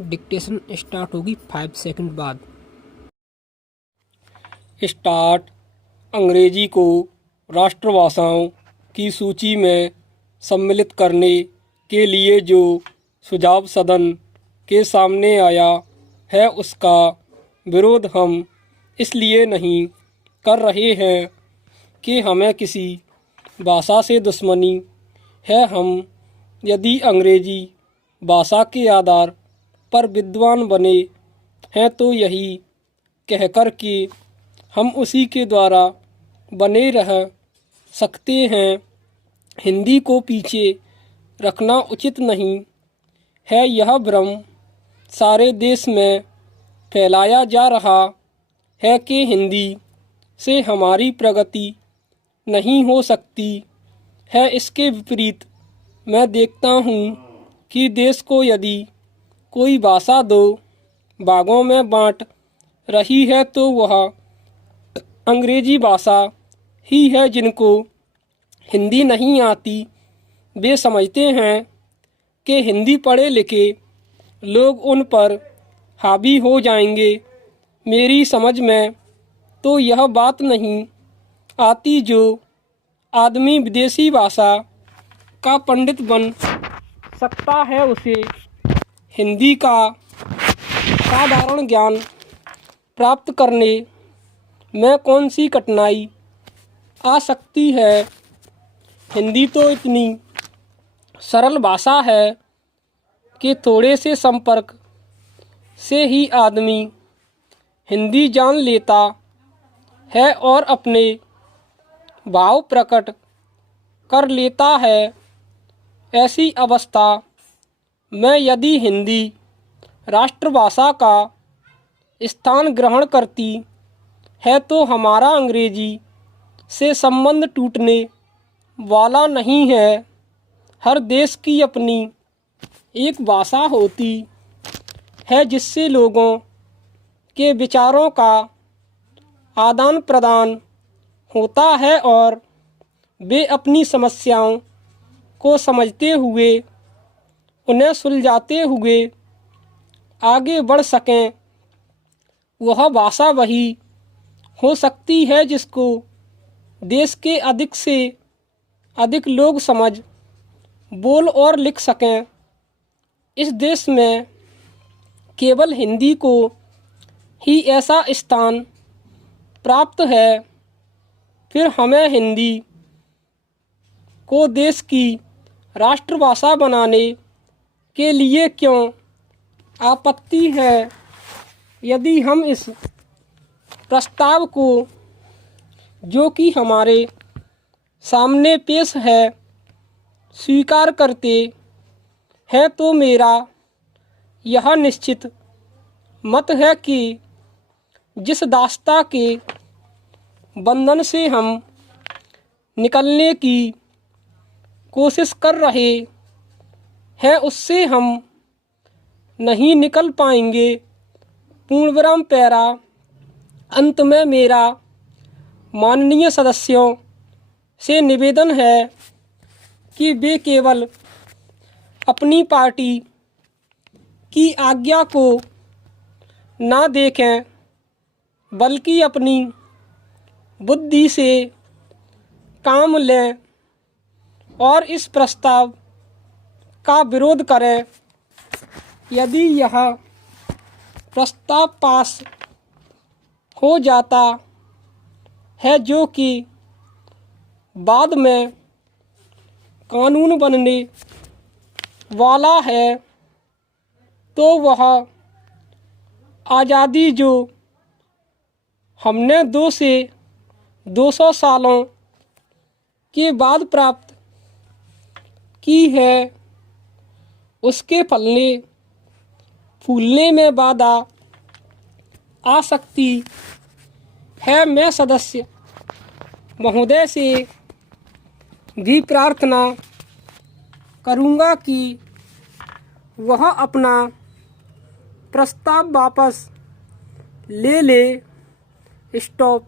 Dictation start होगी 5 second बाद। Start. अंग्रेजी को राष्ट्रभाषाओं की सूची में सम्मिलित करने के लिए जो सुझाव सदन के सामने आया है उसका विरोध हम इसलिए नहीं कर रहे हैं कि हमें किसी भाषा से दुश्मनी है। हम यदि अंग्रेजी भाषा के आधार पर विद्वान बने हैं तो यही कहकर कि हम उसी के द्वारा बने रह सकते हैं। हिंदी को पीछे रखना उचित नहीं है। यह भ्रम सारे देश में फैलाया जा रहा है कि हिंदी से हमारी प्रगति नहीं हो सकती है। इसके विपरीत मैं देखता हूँ कि देश को यदि कोई भाषा दो भागों में बांट रही है तो वह अंग्रेजी भाषा ही है। जिनको हिंदी नहीं आती वे समझते हैं कि हिंदी पढ़े लिखे लोग उन पर हावी हो जाएंगे। मेरी समझ में तो यह बात नहीं आती जो आदमी विदेशी भाषा का पंडित बन सकता है उसे हिंदी का साधारण ज्ञान प्राप्त करने में कौन सी कठिनाई आ सकती है। हिंदी तो इतनी सरल भाषा है कि थोड़े से संपर्क से ही आदमी हिंदी जान लेता है और अपने भाव प्रकट कर लेता है। ऐसी अवस्था में यदि हिंदी राष्ट्रभाषा का स्थान ग्रहण करती है तो हमारा अंग्रेजी से संबंध टूटने वाला नहीं है। हर देश की अपनी एक भाषा होती है जिससे लोगों के विचारों का आदान प्रदान होता है और वे अपनी समस्याओं को समझते हुए उन्हें सुलझाते हुए आगे बढ़ सकें। वह भाषा वही हो सकती है जिसको देश के अधिक से अधिक लोग समझ बोल और लिख सकें। इस देश में केवल हिंदी को ही ऐसा स्थान प्राप्त है। फिर हमें हिंदी को देश की राष्ट्रभाषा बनाने के लिए क्यों आपत्ति है। यदि हम इस प्रस्ताव को जो कि हमारे सामने पेश है स्वीकार करते हैं तो मेरा यह निश्चित मत है कि जिस दास्ता के बंधन से हम निकलने की कोशिश कर रहे हैं उससे हम नहीं निकल पाएंगे। पूर्णविराम पैरा। अंत में मेरा माननीय सदस्यों से निवेदन है कि वे केवल अपनी पार्टी की आज्ञा को ना देखें बल्कि अपनी बुद्धि से काम लें और इस प्रस्ताव का विरोध करें। यदि यह प्रस्ताव पास हो जाता है जो कि बाद में कानून बनने वाला है तो वह आज़ादी जो हमने 200 सालों के बाद प्राप्त की है उसके फलने फूलने में बाधा आ सकती है। मैं सदस्य महोदय से भी प्रार्थना करूंगा कि वह अपना प्रस्ताव वापस ले ले। स्टॉप।